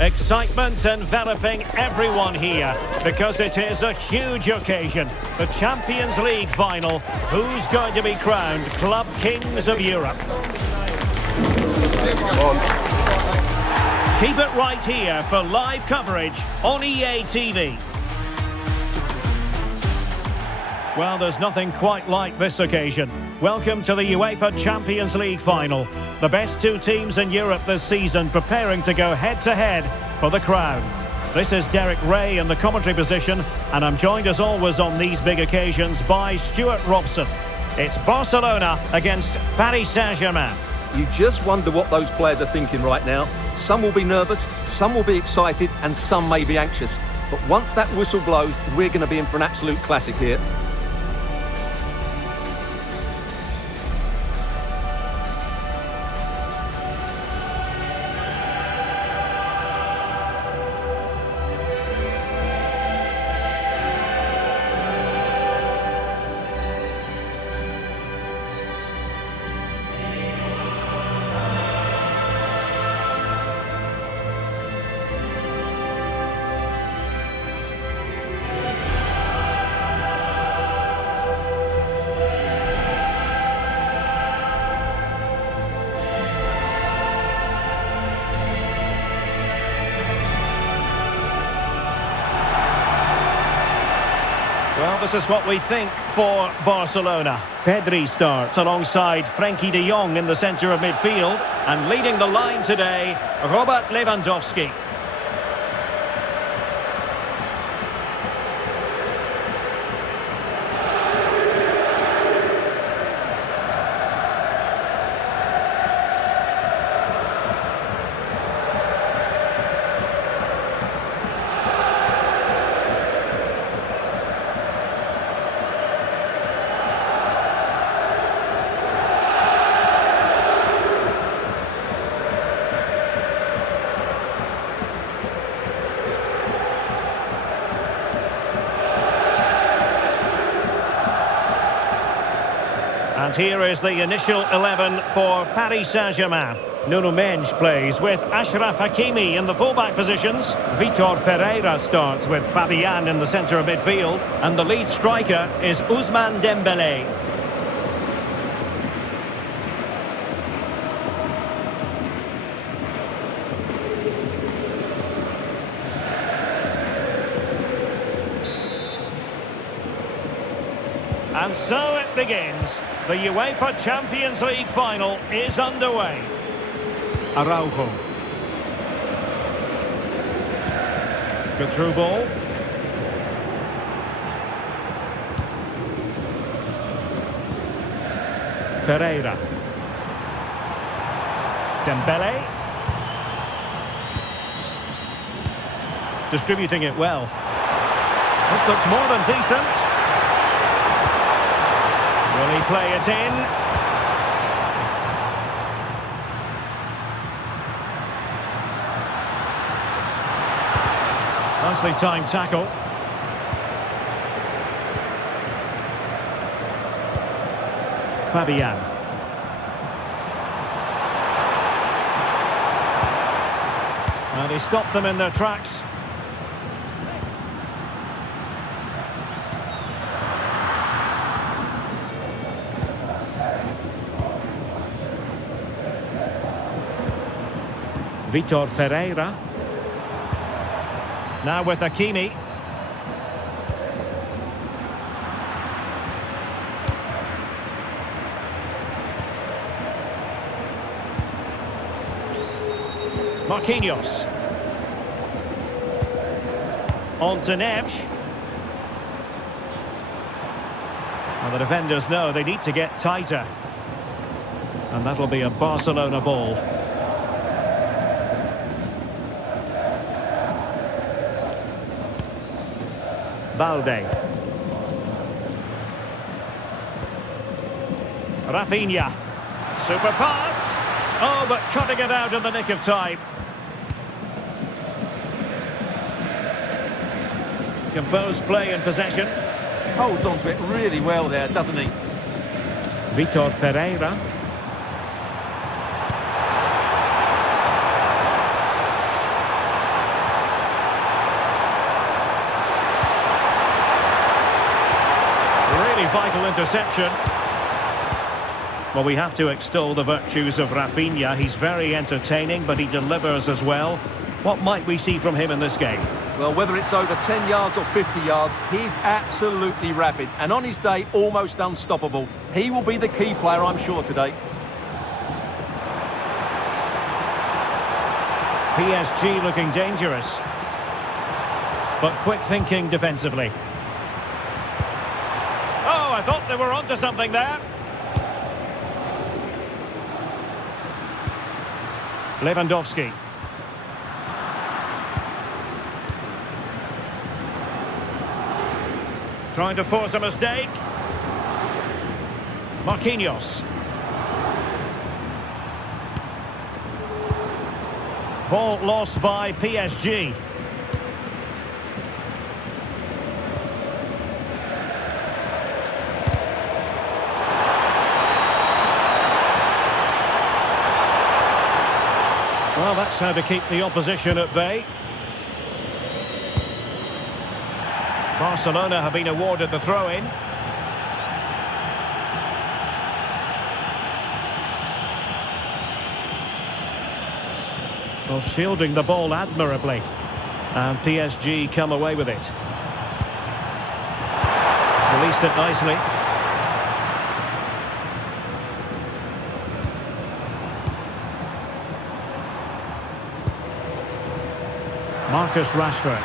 Excitement enveloping everyone here because it is a huge occasion. The Champions League final. Who's going to be crowned Club Kings of Europe? Keep it right here for live coverage on EA TV. Well, there's nothing quite like this occasion. Welcome to the UEFA Champions League final. The best two teams in Europe this season preparing to go head-to-head for the crown. This is Derek Ray in the commentary position, and I'm joined as always on these big occasions by Stuart Robson. It's Barcelona against Paris Saint-Germain. You just wonder what those players are thinking right now. Some will be nervous, some will be excited, and some may be anxious. But once that whistle blows, we're going to be in for an absolute classic here. Well, this is what we think for Barcelona. Pedri starts alongside Frenkie de Jong in the centre of midfield. And leading the line today, Robert Lewandowski. And here is the initial 11 for Paris Saint-Germain. Nuno Mendes plays with Achraf Hakimi in the fullback positions. Vitor Ferreira starts with Fabian in the centre of midfield. And the lead striker is Ousmane Dembele. And so it begins. The UEFA Champions League final is underway. Araujo. Good through ball. Ferreira. Dembele. Distributing it well. This looks more than decent. Will he play it in? Nicely timed tackle. Fabian. And he stopped them in their tracks. Vitor Ferreira. Now with Hakimi. Marquinhos. On to Neves. Well, the defenders know they need to get tighter. And that'll be a Barcelona ball. Balde. Rafinha. Super pass. Oh, but cutting it out in the nick of time. Composed play in possession. Holds on to it really well there, doesn't he? Vitor Ferreira. vital interception. Well, we have to extol the virtues of Rafinha. He's very entertaining, but he delivers as well. What might we see from him in this game? Well, whether it's over 10 yards or 50 yards, he's absolutely rapid. And on his day, almost unstoppable. He will be the key player, I'm sure, today. PSG looking dangerous, but quick thinking defensively. Oh, I thought they were onto something there. Lewandowski. Trying to force a mistake. Marquinhos. Ball lost by PSG. Well, that's how to keep the opposition at bay. Barcelona have been awarded the throw-in. Well, shielding the ball admirably. And PSG come away with it. Released it nicely. Marcus Rashford.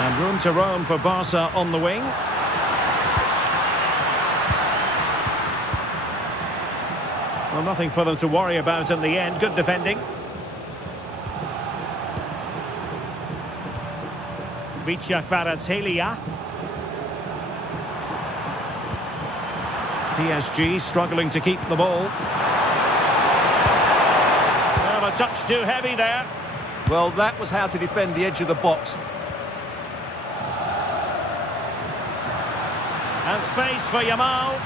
And room to roam for Barca on the wing. Well, nothing for them to worry about in the end. Good defending. Kvaratskhelia. PSG struggling to keep the ball. Well, a touch too heavy there. Well, that was how to defend the edge of the box. And space for Yamal.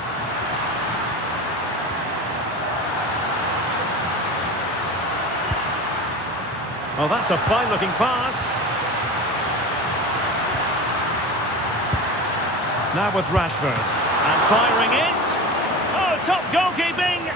Oh, that's a fine-looking pass. Now with Rashford. And firing it. Oh, top goalkeeping.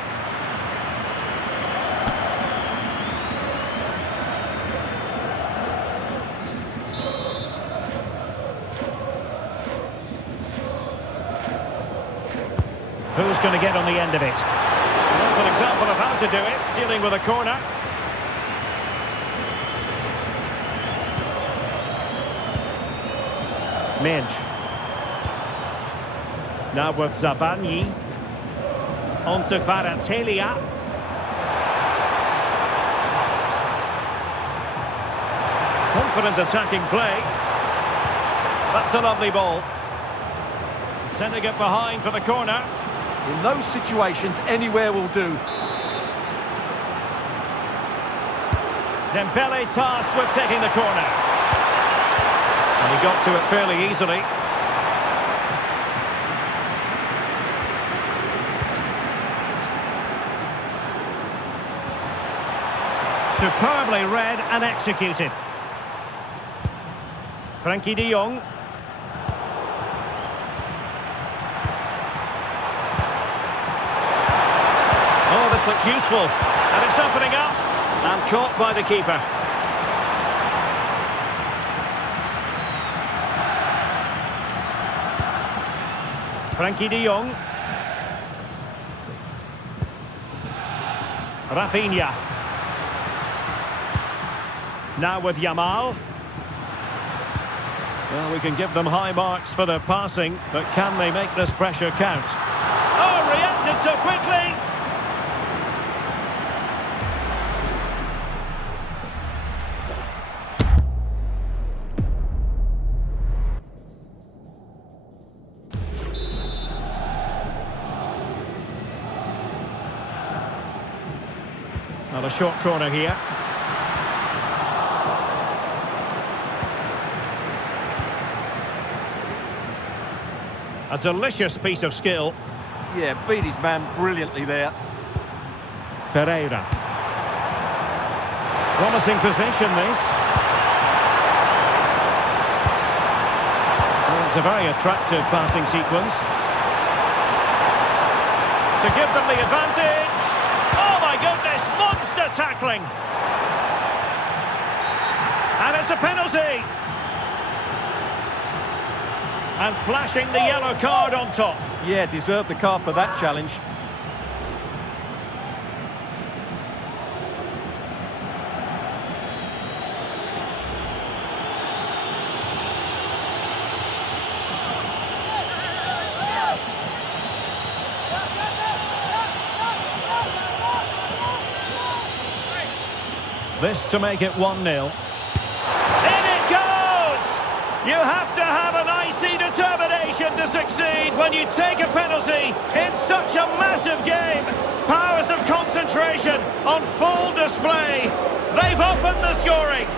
Who's going to get on the end of it? That's an example of how to do it, dealing with a corner. Minge. Now with Zabani. On to Kvaratskhelia. Confident attacking play. That's a lovely ball. Sending it behind for the corner. In those situations, anywhere will do. Dembele tasked with taking the corner. And he got to it fairly easily. Superbly read and executed. Frankie de Jong. Oh, this looks useful. And it's opening up. And caught by the keeper. Frankie de Jong. Rafinha. Now with Yamal. Well, we can give them high marks for their passing, but can they make this pressure count? Oh, reacted so quickly! Well, a short corner here. A delicious piece of skill. Yeah, beat his man brilliantly there. Ferreira. Promising possession, this. Well, It's a very attractive passing sequence. To give them the advantage. Oh my goodness, monster tackling. And it's a penalty. And flashing the yellow card on top. Yeah, deserved the card for that challenge. This to make it 1-0. In it goes! You have to have an icy determination to succeed when you take a penalty in such a massive game. Powers of concentration on full display. They've opened the scoring.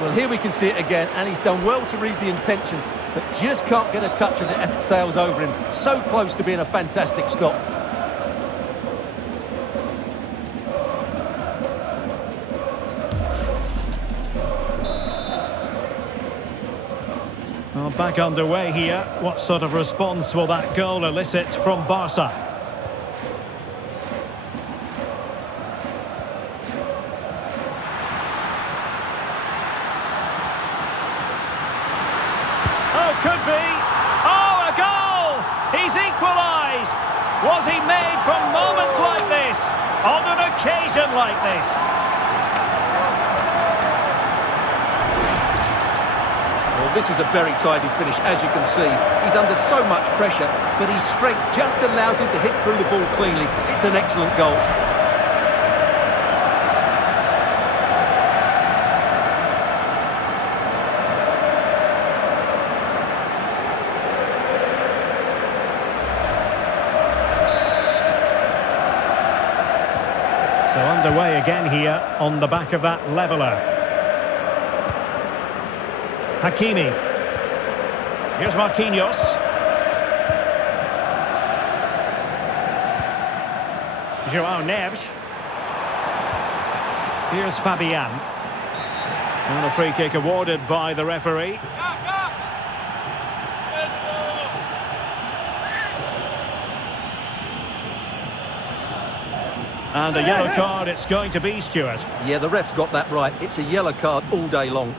Well, here we can see it again, and he's done well to read the intentions, but just can't get a touch of it as it sails over him. So close to being a fantastic stop. Well, back underway here. What sort of response will that goal elicit from Barca? Oh, could be. Oh, a goal! He's equalised. Was he made for moments like this? On an occasion like this? This is a very tidy finish, as you can see. He's under so much pressure, but his strength just allows him to hit through the ball cleanly. It's an excellent goal. So underway again here on the back of that leveller. Hakimi. Here's Marquinhos. João Neves. Here's Fabian. And a free kick awarded by the referee. And a yellow card it's going to be, Stuart. Yeah, the ref's got that right. It's a yellow card all day long.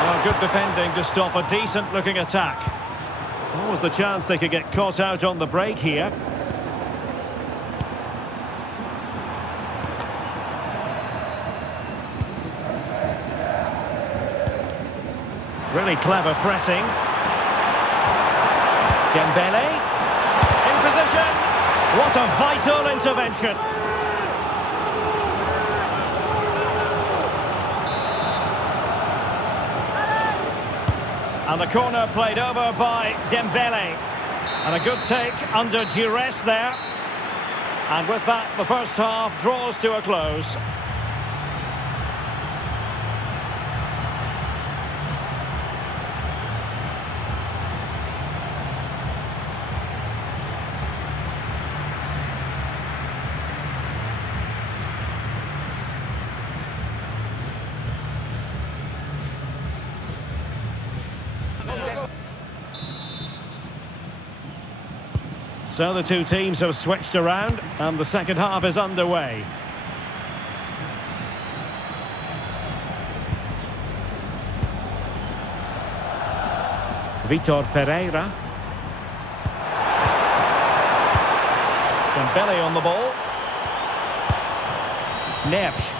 Oh, good defending to stop a decent-looking attack. What was the chance they could get caught out on the break here? Really clever pressing. Dembele in position. What a vital intervention. And the corner played over by Dembele. And a good take under duress there. And with that, the first half draws to a close. So the two teams have switched around and the second half is underway. Vitor Ferreira. Dembele on the ball. Neves.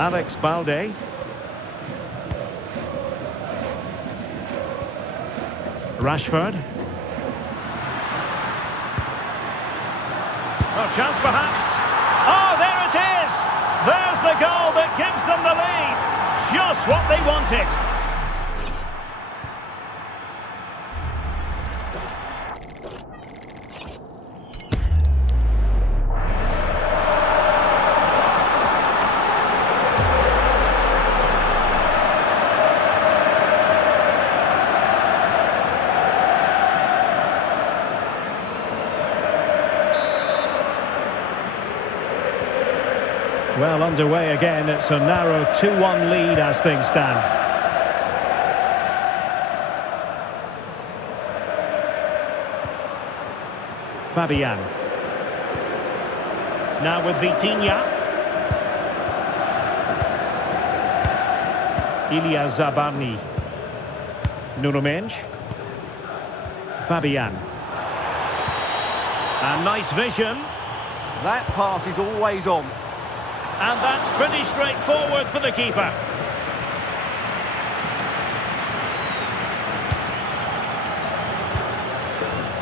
Alex Balde. Rashford. Oh, chance perhaps. Oh, there it is! There's There's the goal that gives them the lead. Just what they wanted. Well, underway again. It's a narrow 2-1 lead as things stand. Fabian. Now with Vitinha. Ilya Zabarny. Nuno Mendes. Fabian. And nice vision. That pass is always on. And that's pretty straightforward for the keeper.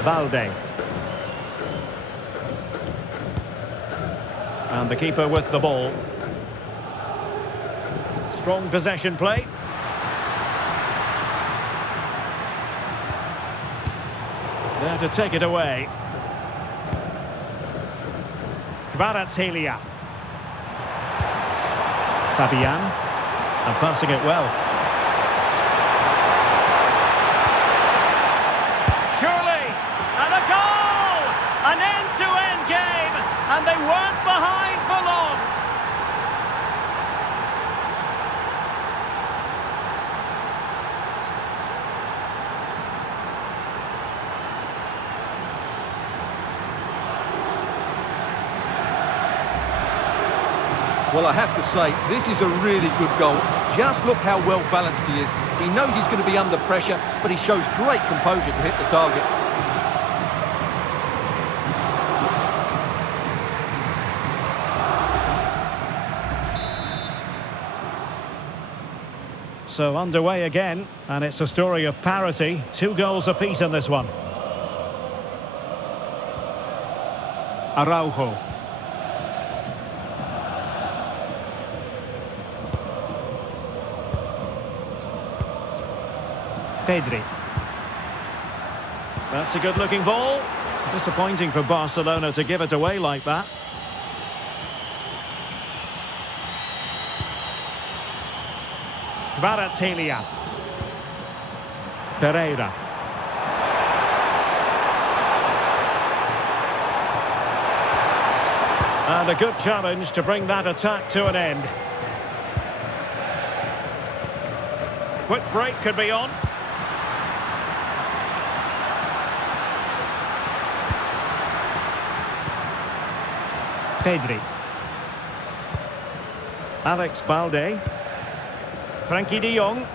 Balde. And the keeper with the ball. Strong possession play. There to take it away. Kvaratskhelia. Fabian, and passing it well. Surely, and a goal! An end-to-end game, and they weren't behind for long. Well, I have to say, this is a really good goal. Just look how well balanced he is. He knows he's going to be under pressure, but he shows great composure to hit the target. So underway again, and it's a story of parity. 2 goals apiece in this one. Araujo. Pedri. That's a good-looking ball. Disappointing for Barcelona to give it away like that. Kvaratskhelia. Ferreira. And a good challenge to bring that attack to an end. Quick break could be on. Pedri. Alex Balde. Frankie de Jong.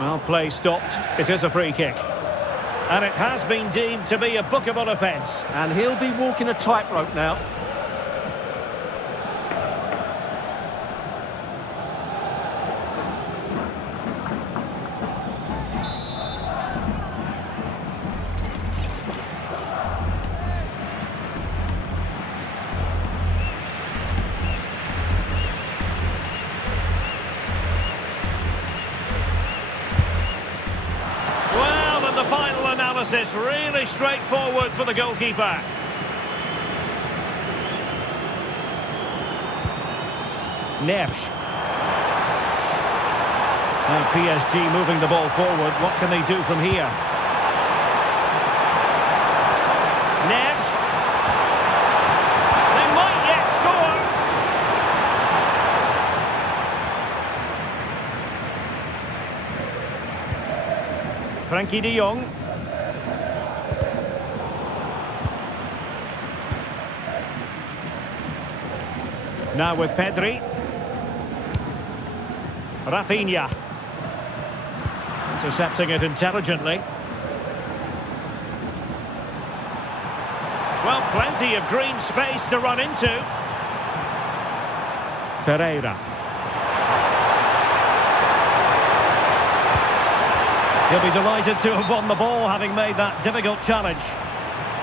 Well, play stopped. It is a free kick. And it has been deemed to be a bookable offence. And he'll be walking a tightrope now. The final analysis really straightforward for the goalkeeper. Neves. Now PSG moving the ball forward. What can they do from here? Neves. They might yet score. Frankie de Jong. Now with Pedri. Rafinha. Intercepting it intelligently. Well, plenty of green space to run into. Ferreira. He'll be delighted to have won the ball, having made that difficult challenge.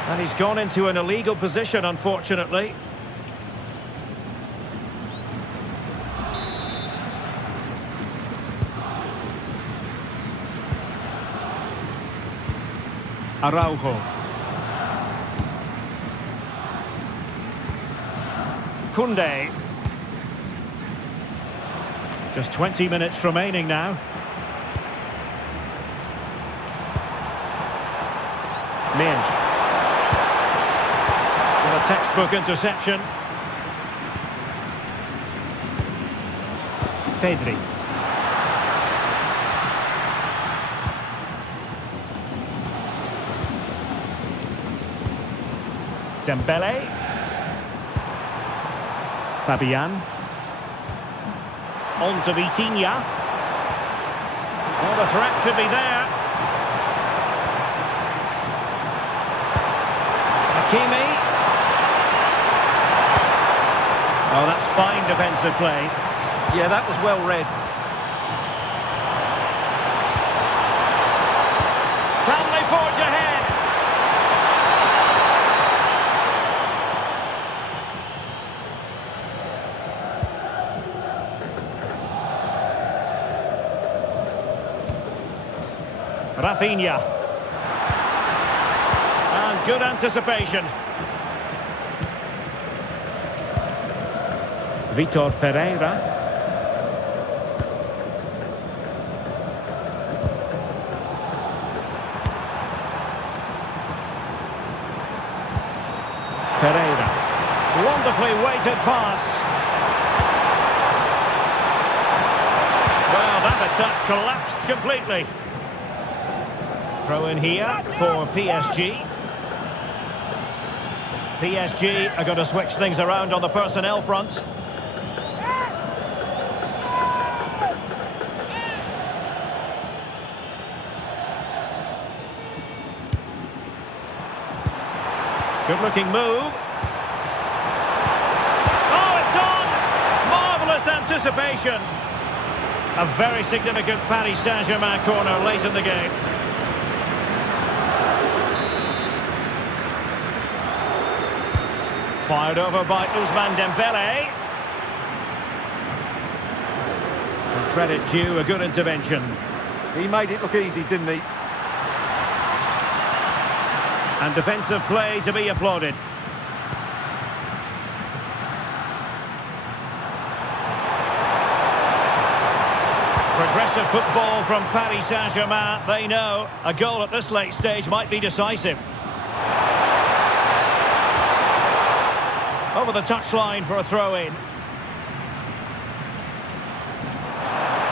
And he's gone into an illegal position, unfortunately. Araujo. Koundé. Just 20 minutes remaining now. Minge. With a textbook interception. Pedri. Dembele. Fabian. On to Vitinha. Oh, the threat could be there. Hakimi. Oh, that's fine defensive play. Yeah, that was well read. Can they forge ahead? Rafinha. And good anticipation. Vitor Ferreira. Ferreira. Wonderfully weighted pass. Well, that attack collapsed completely. Throw in here for PSG. PSG are going to switch things around on the personnel front. Good-looking move. Oh, it's on! Marvellous anticipation. A very significant Paris Saint-Germain corner late in the game. Fired over by Ousmane Dembele. And credit due, a good intervention. He made it look easy, didn't he? And defensive play to be applauded. Progressive football from Paris Saint-Germain. They know a goal at this late stage might be decisive. Over the touchline for a throw-in.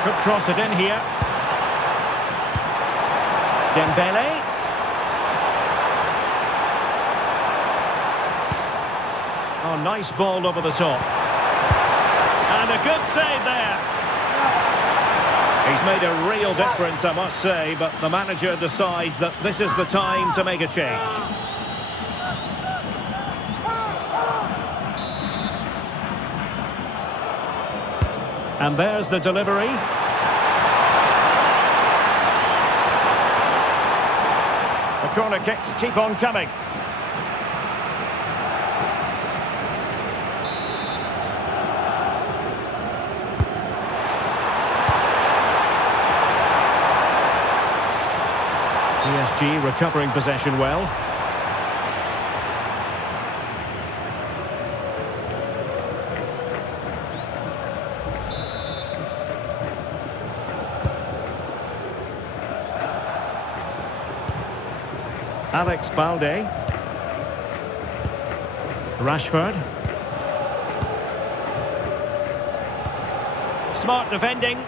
Could cross it in here. Dembele. Oh, nice ball over the top. And a good save there. He's made a real difference, I must say, but the manager decides that this is the time to make a change. And there's the delivery. The corner kicks keep on coming. PSG recovering possession well. Alex Balde. Rashford. Smart defending.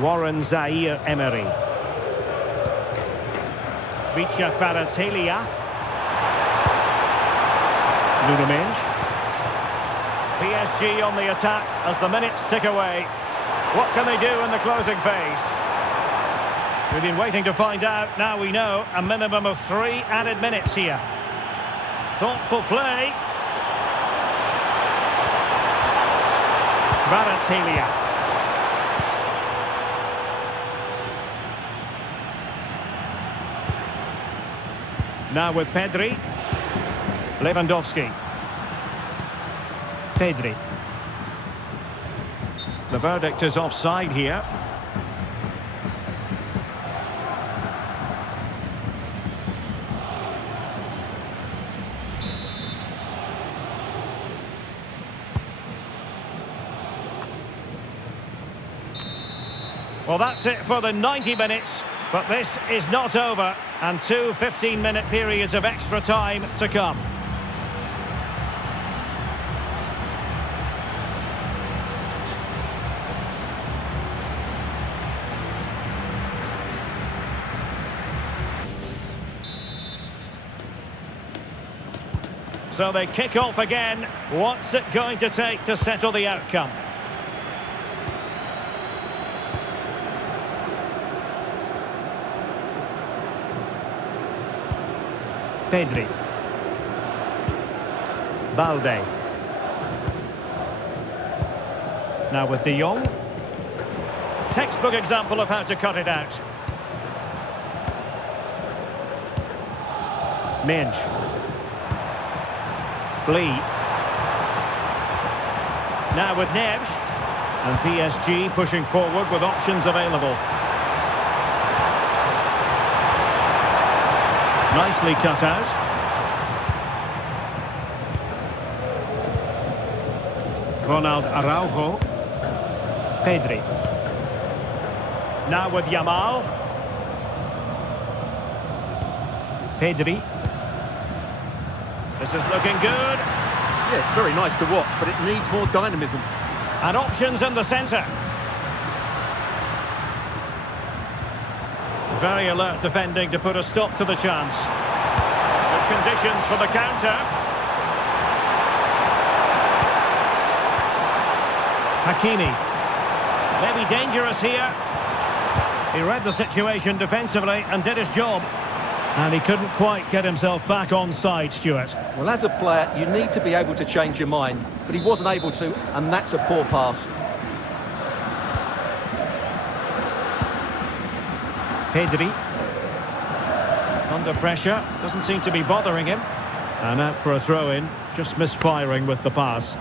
Warren Zaire-Emery. Vicha Kvaratskhelia. Lunamenge. PSG on the attack as the minutes tick away. What can they do in the closing phase? We've been waiting to find out. Now we know a minimum of 3 added minutes here. Thoughtful play. Kvaratskhelia. Now with Pedri. Lewandowski. Pedri. The verdict is offside here. Well, that's it for the 90 minutes, but this is not over, and two 15-minute periods of extra time to come. So they kick off again. What's it going to take to settle the outcome? Pedri. Balde. Now with De Jong. Textbook example of how to cut it out. Minge. Lee. Now with Neves. And PSG pushing forward with options available. Nicely cut out. Ronald Araujo. Pedri. Now with Yamal. Pedri. This is looking good. Yeah, it's very nice to watch, but it needs more dynamism. And options in the centre. Very alert defending to put a stop to the chance. Good conditions for the counter. Hakimi. Maybe dangerous here. He read the situation defensively and did his job. And he couldn't quite get himself back on side, Stuart. Well, as a player, you need to be able to change your mind, but he wasn't able to, and that's a poor pass. Pedri. Under pressure, doesn't seem to be bothering him. And out for a throw-in, just misfiring with the pass.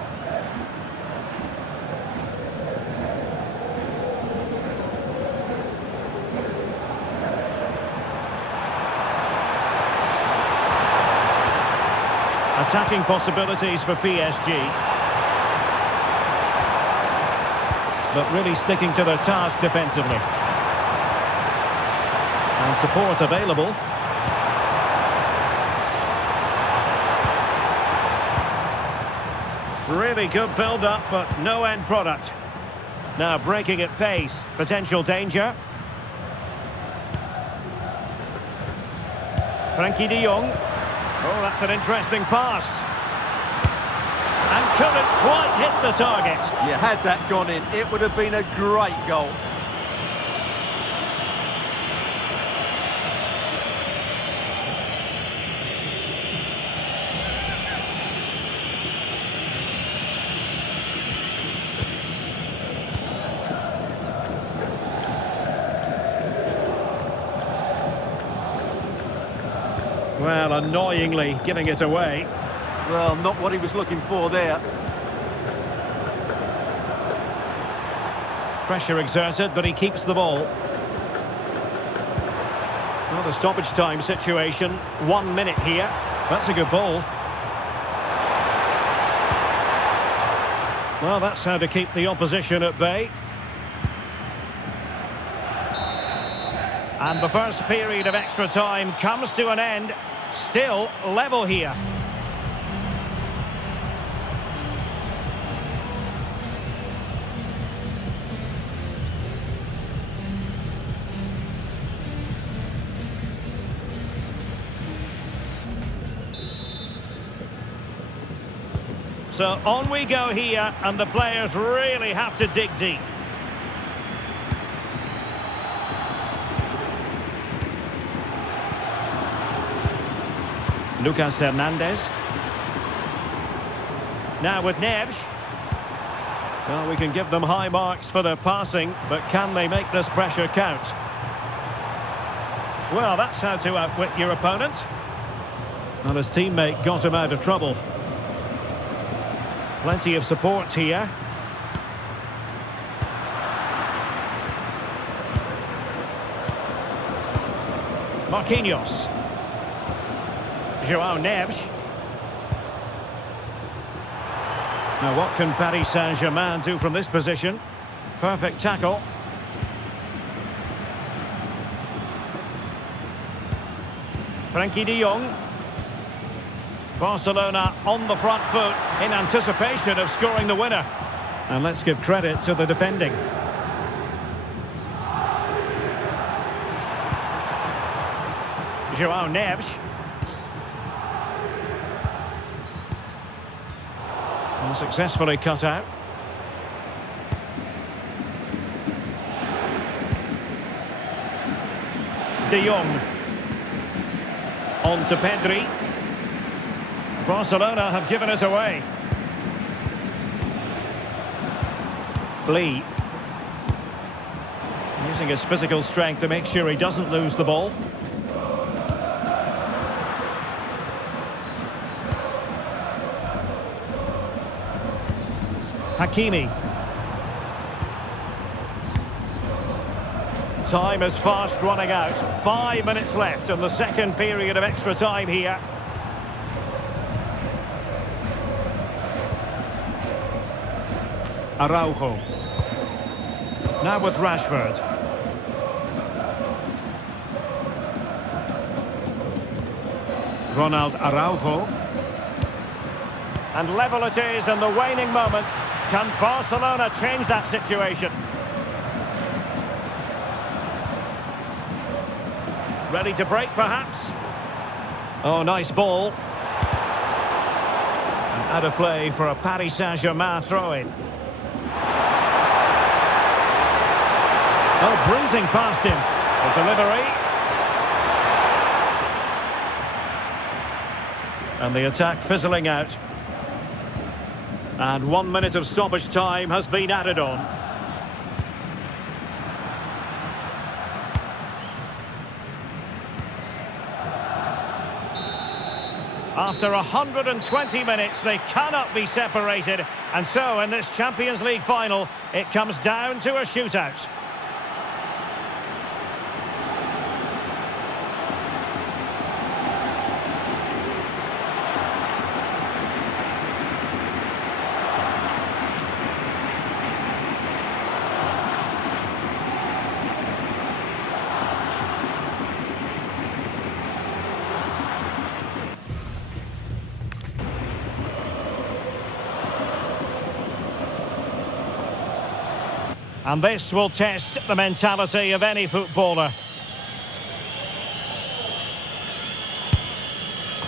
Attacking possibilities for PSG. But really sticking to their task defensively. And support available. Really good build-up, but no end product. Now breaking at pace. Potential danger. Frankie de Jong. Oh, that's an interesting pass. And couldn't quite hit the target. Yeah, had that gone in, it would have been a great goal. Well, annoyingly giving it away. Well, not what he was looking for there. Pressure exerted, but he keeps the ball. Well, the stoppage time situation. 1 minute here. That's a good ball. Well, that's how to keep the opposition at bay. And the first period of extra time comes to an end. Still level here. So on we go here, and the players really have to dig deep. Lucas Hernandez. Now with Neves. Well, we can give them high marks for their passing, but can they make this pressure count? Well, that's how to outwit your opponent. Well, his teammate got him out of trouble. Plenty of support here. Marquinhos. João Neves. Now what can Paris Saint-Germain do from this position? Perfect tackle. Frankie de Jong. Barcelona on the front foot in anticipation of scoring the winner. And let's give credit to the defending. João Neves. And successfully cut out. De Jong. On to Pedri. Barcelona have given us away. Lee. Using his physical strength to make sure he doesn't lose the ball. Hakimi. Time is fast running out. 5 minutes left in the second period of extra time here. Araujo. Now with Rashford. Ronald Araujo. And level it is in the waning moments. Can Barcelona change that situation? Ready to break, perhaps? Oh, nice ball. And out of play for a Paris Saint-Germain throw-in. Oh, breezing past him. The delivery. And the attack fizzling out. And 1 minute of stoppage time has been added on. After 120 minutes, they cannot be separated. And so, in this Champions League final, it comes down to a shootout. And this will test the mentality of any footballer.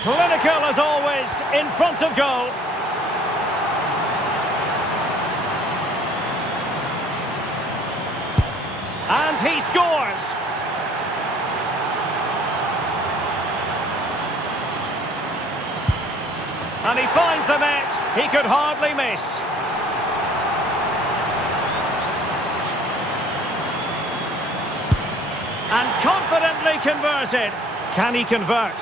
Clinical as always, in front of goal. And he scores! And he finds the net, he could hardly miss. And confidently converted. Can he convert?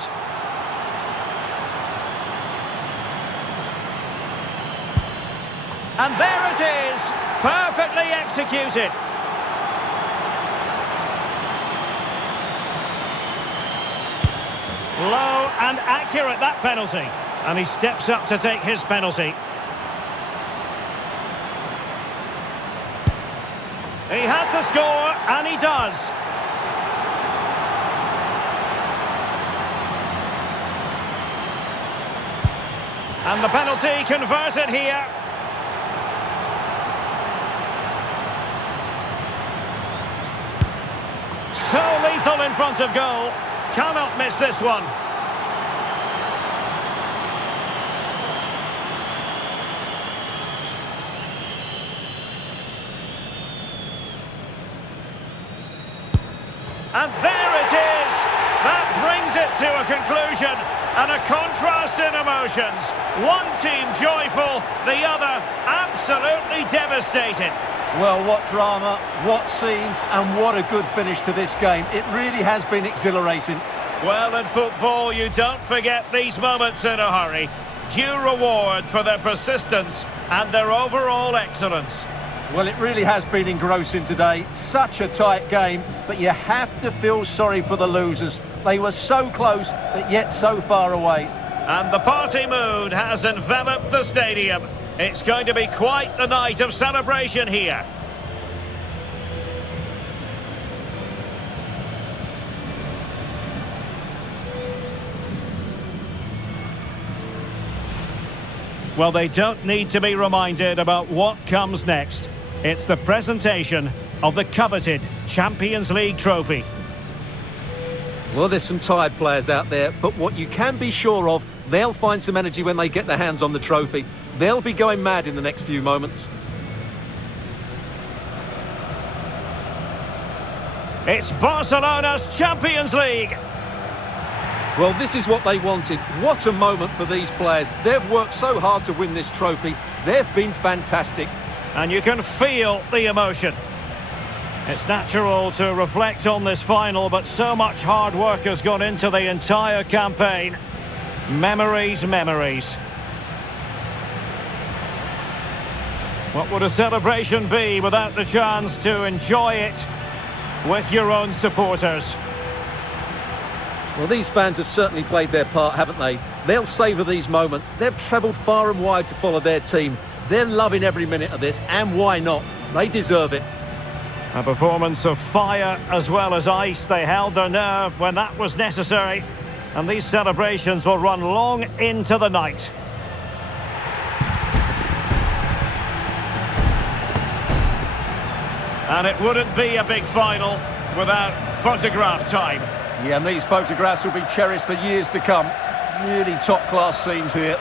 And there it is, perfectly executed. Low and accurate, that penalty. And he steps up to take his penalty. He had to score, and he does. And the penalty converted here. So lethal in front of goal. Cannot miss this one. And there it is. That brings it to a conclusion. And a contrast in emotions. One team joyful, the other absolutely devastated. Well, what drama, what scenes, and what a good finish to this game. It really has been exhilarating. Well, in football, you don't forget these moments in a hurry. Due reward for their persistence and their overall excellence. Well, it really has been engrossing today. Such a tight game, but you have to feel sorry for the losers. They were so close, but yet so far away. And the party mood has enveloped the stadium. It's going to be quite the night of celebration here. Well, they don't need to be reminded about what comes next. It's the presentation of the coveted Champions League trophy. Well, there's some tired players out there, but what you can be sure of, they'll find some energy when they get their hands on the trophy. They'll be going mad in the next few moments. It's Barcelona's Champions League. Well, this is what they wanted. What a moment for these players. They've worked so hard to win this trophy. They've been fantastic. And you can feel the emotion. It's natural to reflect on this final, but so much hard work has gone into the entire campaign. Memories, memories. What would a celebration be without the chance to enjoy it with your own supporters? Well, these fans have certainly played their part, haven't they? They'll savour these moments. They've travelled far and wide to follow their team. They're loving every minute of this, and why not? They deserve it. A performance of fire as well as ice. They held their nerve when that was necessary. And these celebrations will run long into the night. And it wouldn't be a big final without photograph time. Yeah, and these photographs will be cherished for years to come. Really top-class scenes here.